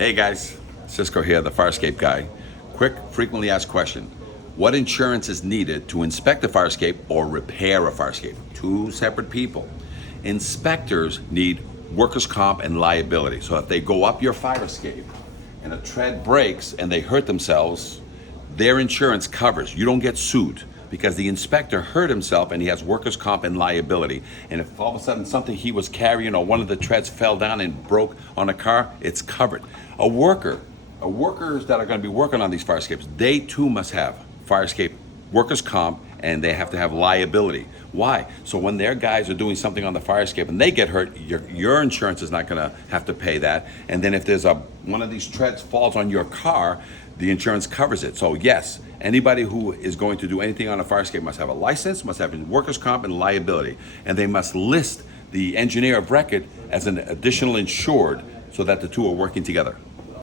Hey guys, Cisco here, the Farescape guy. Quick, frequently asked question. What insurance is needed to inspect a fire escape or repair a fire escape? Two separate people. Inspectors need workers' comp and liability. So if they go up your fire escape and a tread breaks and they hurt themselves, their insurance covers. You don't get sued because the inspector hurt himself and he has workers' comp and liability. And if all of a sudden something he was carrying or one of the treads fell down and broke on a car, it's covered. Workers that are going to be working on these fire escapes, they too must have fire escape workers' comp, and they have to have liability. Why? So when their guys are doing something on the fire escape and they get hurt, your insurance is not going to have to pay that. And then if there's one of these treads falls on your car, the insurance covers it. So yes, anybody who is going to do anything on a fire escape must have a license, must have workers' comp and liability, and they must list the engineer of record as an additional insured so that the two are working together.